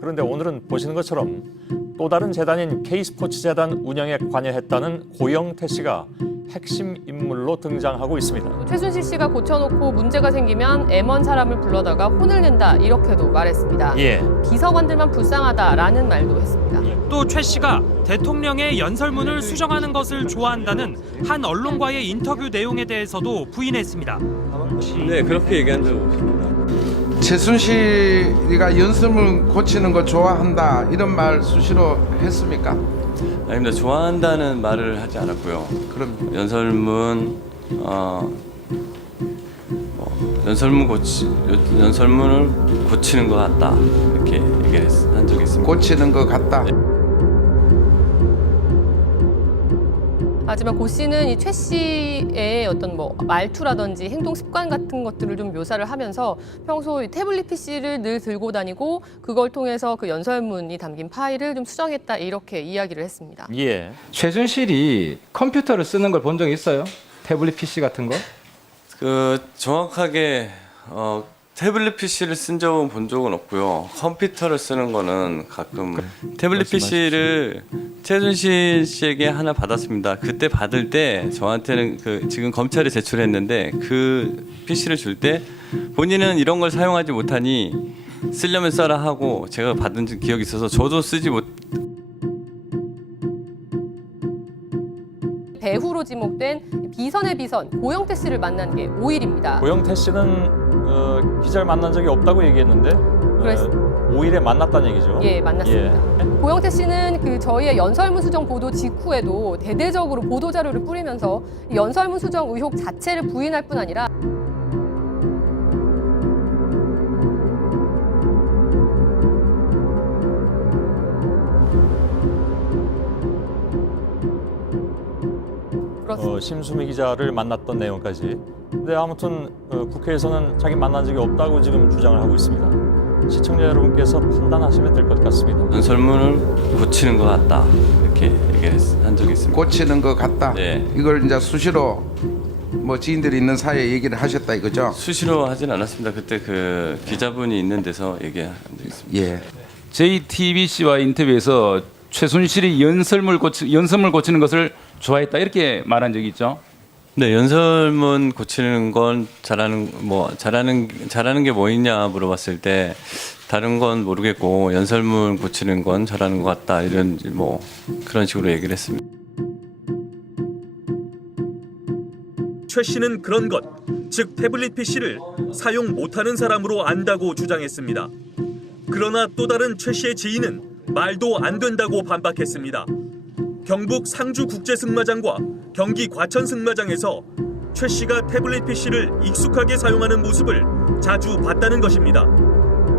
그런데 오늘은 보시는 것처럼 또 다른 재단인 K스포츠재단 운영에 관여했다는 고영태 씨가 핵심 인물로 등장하고 있습니다. 최순실 씨가 고쳐놓고 문제가 생기면 M1 사람을 불러다가 혼을 낸다 이렇게도 말했습니다. 예. 비서관들만 불쌍하다라는 말도 했습니다. 또 최 씨가 대통령의 연설문을 수정하는 것을 좋아한다는 한 언론과의 인터뷰 내용에 대해서도 부인했습니다. 네, 그렇게 얘기한 적 없습니다. 최순실이가 연설문 고치는 거 좋아한다 이런 말 수시로 했습니까? 아닙니다. 좋아한다는 말을 하지 않았고요. 그럼 연설문 연설문을 고치는 것 같다 이렇게 얘기한 적이 있습니다. 고치는 거 같다. 하지만 고 씨는 이 최 씨의 어떤 뭐 말투라든지 행동 습관 같은 것들을 좀 묘사를 하면서 평소 이 태블릿 PC를 늘 들고 다니고 그걸 통해서 그 연설문이 담긴 파일을 좀 수정했다 이렇게 이야기를 했습니다. 예. 최순실이 컴퓨터를 쓰는 걸 본 적 있어요? 태블릿 PC 같은 거? 정확하게 태블릿 PC를 쓴 적은 본 적은 없고요. 컴퓨터를 쓰는 거는 가끔 태블릿 PC를 최순실 씨에게 하나 받았습니다. 그때 받을 때 저한테는 지금 검찰에 제출했는데 그 PC를 줄 때 본인은 이런 걸 사용하지 못하니 쓰려면 써라 하고 제가 받은 기억이 있어서 저도 쓰지 못. 배후로 지목된 비선의 비선 고영태 씨를 만난 게 5일입니다. 고영태 씨는 기자를 만난 적이 없다고 얘기했는데 5일에 만났다는 얘기죠. 예, 만났습니다. 고영태 씨는 그 저희의 연설문 수정 보도 직후에도 대대적으로 보도 자료를 뿌리면서 이 연설문 수정 의혹 자체를 부인할 뿐 아니라 심수미 기자를 만났던 내용까지. 근데 아무튼 국회에서는 자기 만난 적이 없다고 지금 주장을 하고 있습니다. 시청자 여러분께서 판단하시면 될 것 같습니다. 연설문을 고치는 것 같다 이렇게 얘기한 적이 있습니다. 고치는 거 같다. 네. 이걸 이제 수시로 뭐 지인들이 있는 사이에 얘기를 하셨다 이거죠? 수시로 하진 않았습니다. 그때 그 기자분이 있는 데서 얘기한 적이 있습니다. 예. JTBC와 인터뷰에서 최순실이 연설문 고치는 것을 좋아했다 이렇게 말한 적이 있죠. 네, 연설문 고치는 건 잘하는 게 뭐 있냐 물어봤을 때 다른 건 모르겠고 연설문 고치는 건 잘하는 것 같다 이런 뭐 그런 식으로 얘기를 했습니다. 최 씨는 그런 것, 즉 태블릿 PC를 사용 못하는 사람으로 안다고 주장했습니다. 그러나 또 다른 최 씨의 지인은 말도 안 된다고 반박했습니다. 경북 상주 국제승마장과 경기 과천 승마장에서 최 씨가 태블릿 PC를 익숙하게 사용하는 모습을 자주 봤다는 것입니다.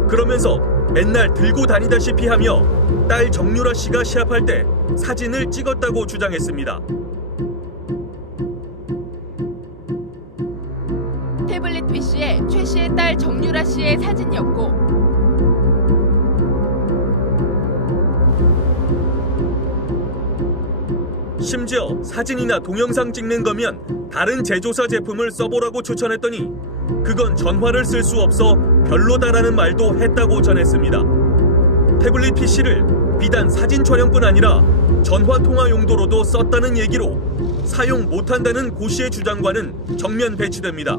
그러면서 맨날 들고 다니다시피 하며 딸 정유라 씨가 시합할 때 사진을 찍었다고 주장했습니다. 태블릿 PC에 최 씨의 딸 정유라 씨의 사진이었고 심지어 사진이나 동영상 찍는 거면 다른 제조사 제품을 써보라고 추천했더니 그건 전화를 쓸 수 없어 별로다라는 말도 했다고 전했습니다. 태블릿 PC를 비단 사진 촬영뿐 아니라 전화 통화 용도로도 썼다는 얘기로 사용 못한다는 고 씨의 주장과는 정면 배치됩니다.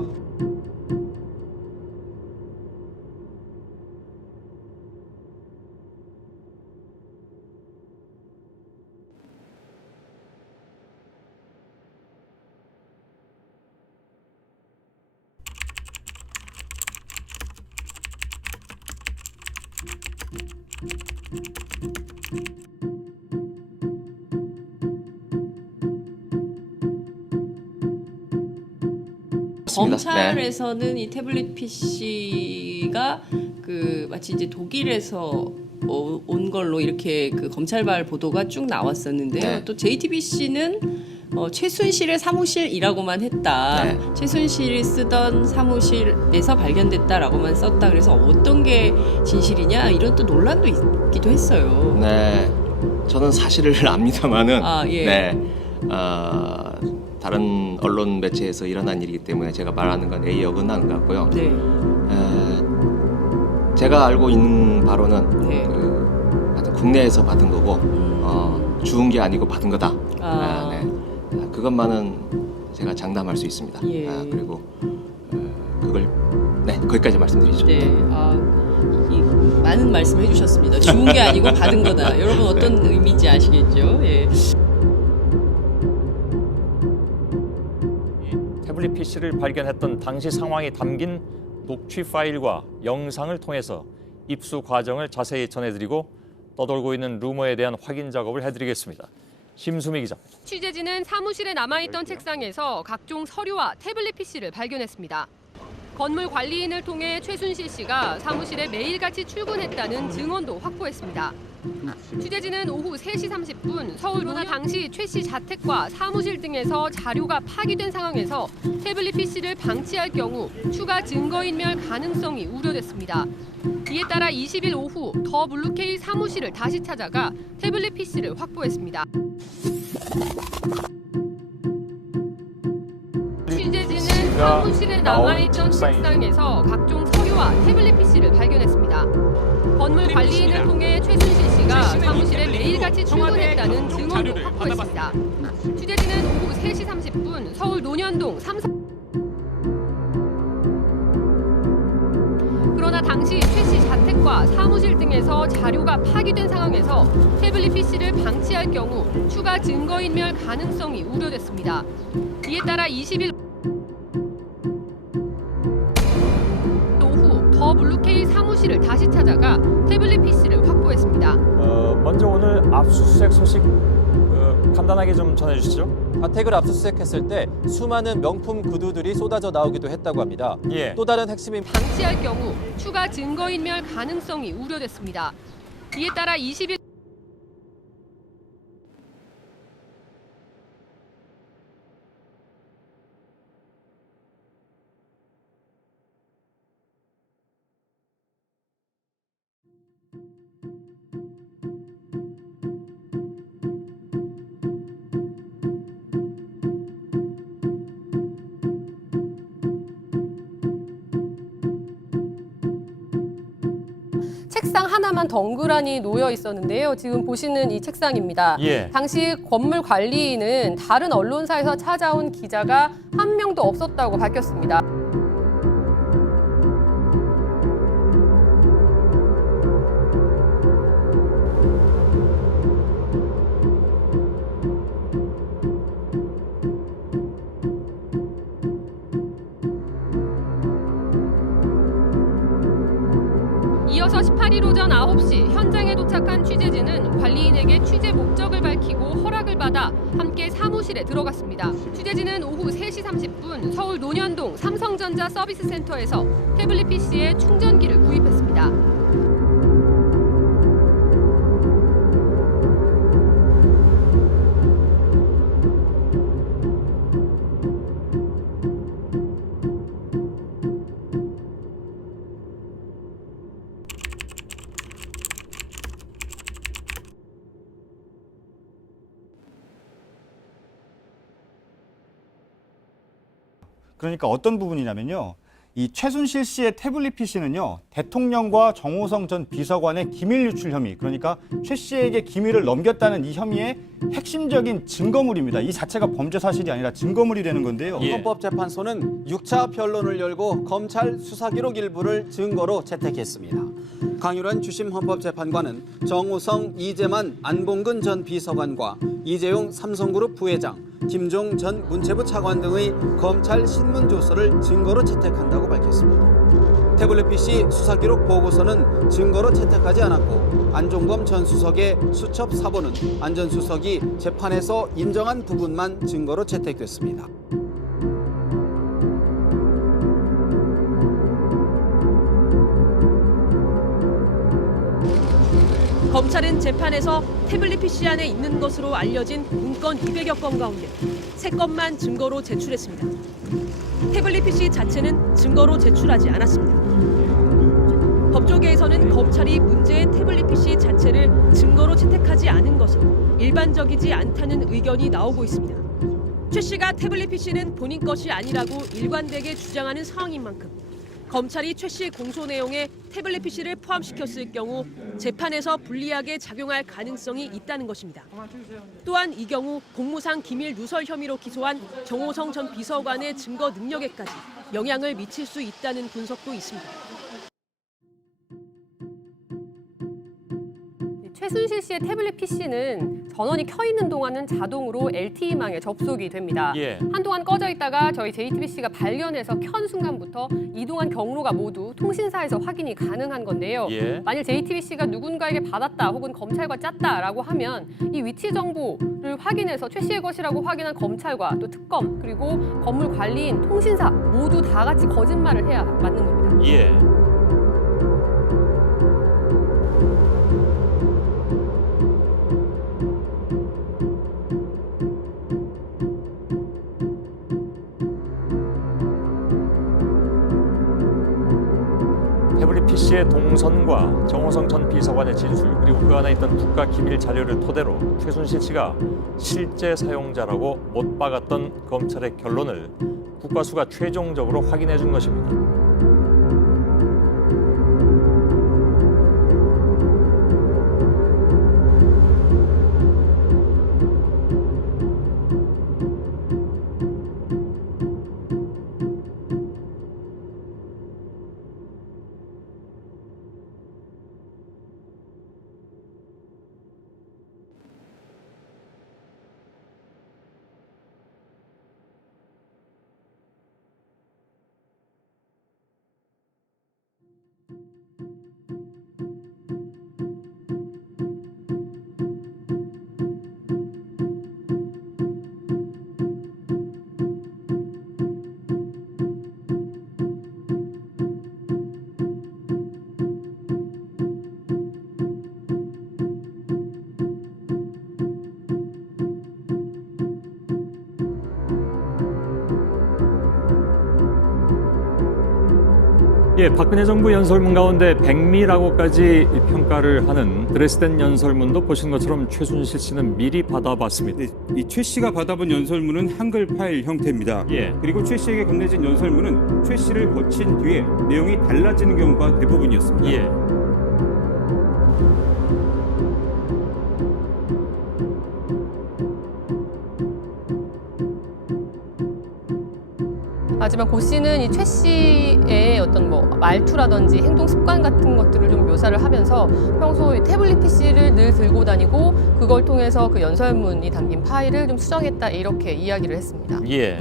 검찰에서는 이 태블릿 PC가 그 마치 이제 독일에서 온 걸로 이렇게 그 검찰발 보도가 쭉 나왔었는데요. 또 JTBC는 최순실의 사무실이라고만 했다. 네. 최순실이 쓰던 사무실에서 발견됐다라고만 썼다. 그래서 어떤 게 진실이냐 이런 또 논란도 있기도 했어요. 네, 저는 사실을 압니다만은 아, 예. 네, 다른 언론 매체에서 일어난 일이기 때문에 제가 말하는 건 A에 어긋나는 것 같고요. 네. 제가 알고 있는 바로는 네. 하여튼 국내에서 받은 거고 주운 게 아니고 받은 거다. 네. 그것만은 제가 장담할 수 있습니다. 예. 그리고 그걸 거기까지 말씀드리죠. 네. 많은 말씀 해주셨습니다. 주운 게 아니고 받은 거다. 여러분 어떤 의미인지 아시겠죠? 예. 태블릿 PC를 발견했던 당시 상황이 담긴 녹취 파일과 영상을 통해서 입수 과정을 자세히 전해드리고 떠돌고 있는 루머에 대한 확인 작업을 해드리겠습니다. 심수미 기자. 취재진은 사무실에 남아있던 책상에서 각종 서류와 태블릿 PC를 발견했습니다. 건물 관리인을 통해 최순실 씨가 사무실에 매일같이 출근했다는 증언도 확보했습니다. 취재진은 오후 3시 30분 서울 그러나 당시 최 씨 자택과 사무실 등에서 자료가 파기된 상황에서 태블릿 PC를 방치할 경우 추가 증거인멸 가능성이 우려됐습니다. 이에 따라 20일 오후 더 블루케이 사무실을 다시 찾아가 태블릿 PC를 확보했습니다. 취재진은 사무실에 남아있던 책상에서 각종 서류와 태블릿 PC를 발견했습니다. 건물 관리인을 통해 최순실 씨가 사무실에 매일같이 출근했다는 증언도 확보했습니다. 취재진은 오후 3시 30분 서울 논현동 그러나 당시 최 씨 자택과 사무실 등에서 자료가 파기된 상황에서 태블릿 PC를 방치할 경우 추가 증거인멸 가능성이 우려됐습니다. 이에 따라 20일 오후 더 블루케이 사무실을 다시 찾아가 태블릿 PC를 확보했습니다. 먼저 오늘 압수수색 소식 간단하게 좀 전해주시죠. 자택을 압수수색했을 때 수많은 명품 구두들이 쏟아져 나오기도 했다고 합니다. 예. 또 다른 핵심인 방치할 경우 추가 증거인멸 가능성이 우려됐습니다. 이에 따라 20일 책상 하나만 덩그러니 놓여 있었는데요. 지금 보시는 이 책상입니다. 예. 당시 건물 관리인은 다른 언론사에서 찾아온 기자가 한 명도 없었다고 밝혔습니다. 이어서 18일 오전 9시 현장에 도착한 취재진은 관리인에게 취재 목적을 밝히고 허락을 받아 함께 사무실에 들어갔습니다. 취재진은 오후 3시 30분 서울 논현동 삼성전자 서비스센터에서 태블릿 PC에 충전기를 구입했습니다. 그러니까 어떤 부분이냐면요. 이 최순실 씨의 태블릿 PC는요. 대통령과 정호성 전 비서관의 기밀 유출 혐의, 그러니까 최 씨에게 기밀을 넘겼다는 이 혐의의 핵심적인 증거물입니다. 이 자체가 범죄 사실이 아니라 증거물이 되는 건데요. 헌법재판소는 6차 변론을 열고 검찰 수사기록 일부를 증거로 채택했습니다. 강율한 주심 헌법재판관은 정호성, 이재만, 안봉근 전 비서관과 이재용 삼성그룹 부회장, 김종 전 문체부 차관 등의 검찰 신문조서를 증거로 채택한다고 밝혔습니다. 태블릿 PC 수사기록 보고서는 증거로 채택하지 않았고 안종범 전 수석의 수첩 사본은 안 전 수석이 재판에서 인정한 부분만 증거로 채택됐습니다. 검찰은 재판에서 태블릿 PC 안에 있는 것으로 알려진 문건 200여 건 가운데 3건만 증거로 제출했습니다. 태블릿 PC 자체는 증거로 제출하지 않았습니다. 법조계에서는 검찰이 문제의 태블릿 PC 자체를 증거로 채택하지 않은 것은 일반적이지 않다는 의견이 나오고 있습니다. 최 씨가 태블릿 PC는 본인 것이 아니라고 일관되게 주장하는 상황인 만큼 검찰이 최 씨의 공소 내용에 태블릿 PC를 포함시켰을 경우 재판에서 불리하게 작용할 가능성이 있다는 것입니다. 또한 이 경우 공무상 기밀 누설 혐의로 기소한 정호성 전 비서관의 증거 능력에까지 영향을 미칠 수 있다는 분석도 있습니다. 최순실 씨의 태블릿 PC는 전원이 켜 있는 동안은 자동으로 LTE망에 접속이 됩니다. 예. 한동안 꺼져 있다가 저희 JTBC가 발견해서 켠 순간부터 이동한 경로가 모두 통신사에서 확인이 가능한 건데요. 예. 만일 JTBC가 누군가에게 받았다 혹은 검찰과 짰다라고 하면 이 위치 정보를 확인해서 최 씨의 것이라고 확인한 검찰과 또 특검 그리고 건물 관리인 통신사 모두 다 같이 거짓말을 해야 맞는 겁니다. 예. 태블릿 PC의 동선과 정호성 전 비서관의 진술 그리고 그 안에 있던 국가 기밀 자료를 토대로 최순실 씨가 실제 사용자라고 못 박았던 검찰의 결론을 국과수가 최종적으로 확인해 준 것입니다. 예, 박근혜 정부 연설문 가운데 백미라고까지 평가를 하는 드레스덴 연설문도 보신 것처럼 최순실 씨는 미리 받아봤습니다. 네, 이 최 씨가 받아본 연설문은 한글 파일 형태입니다. 예. 그리고 최 씨에게 건네진 연설문은 최 씨를 거친 뒤에 내용이 달라지는 경우가 대부분이었습니다. 예. 하지만 고 씨는 이 최 씨의 어떤 뭐 말투라든지 행동 습관 같은 것들을 좀 묘사를 하면서 평소 이 태블릿 PC를 늘 들고 다니고 그걸 통해서 그 연설문이 담긴 파일을 좀 수정했다 이렇게 이야기를 했습니다. 예.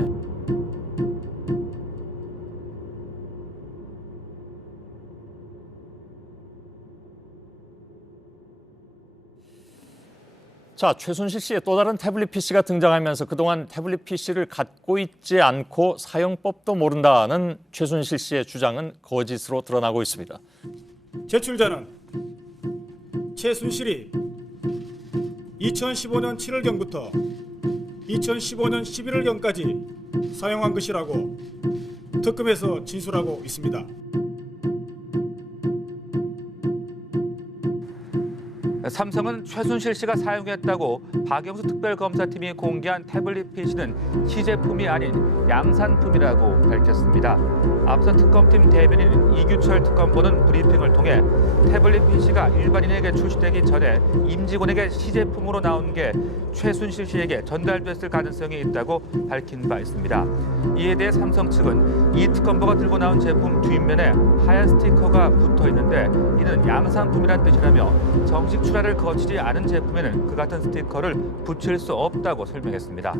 자, 최순실 씨의 또 다른 태블릿 PC가 등장하면서 그동안 태블릿 PC를 갖고 있지 않고 사용법도 모른다는 최순실 씨의 주장은 거짓으로 드러나고 있습니다. 제출자는 최순실이 2015년 7월경부터 2015년 11월경까지 사용한 것이라고 특검에서 진술하고 있습니다. 삼성은 최순실 씨가 사용했다고 박영수 특별검사팀이 공개한 태블릿 PC는 시제품이 아닌 양산품이라고 밝혔습니다. 앞서 특검팀 대변인 이규철 특검보는 브리핑을 통해 태블릿 PC가 일반인에게 출시되기 전에 임직원에게 시제품으로 나온 게 최순실 씨에게 전달됐을 가능성이 있다고 밝힌 바 있습니다. 이에 대해 삼성 측은 이 특검보가 들고 나온 제품 뒷면에 하얀 스티커가 붙어 있는데 이는 양산품이란 뜻이라며 정식 출하를 거치지 않은 제품에는 그 같은 스티커를 붙일 수 없다고 설명했습니다.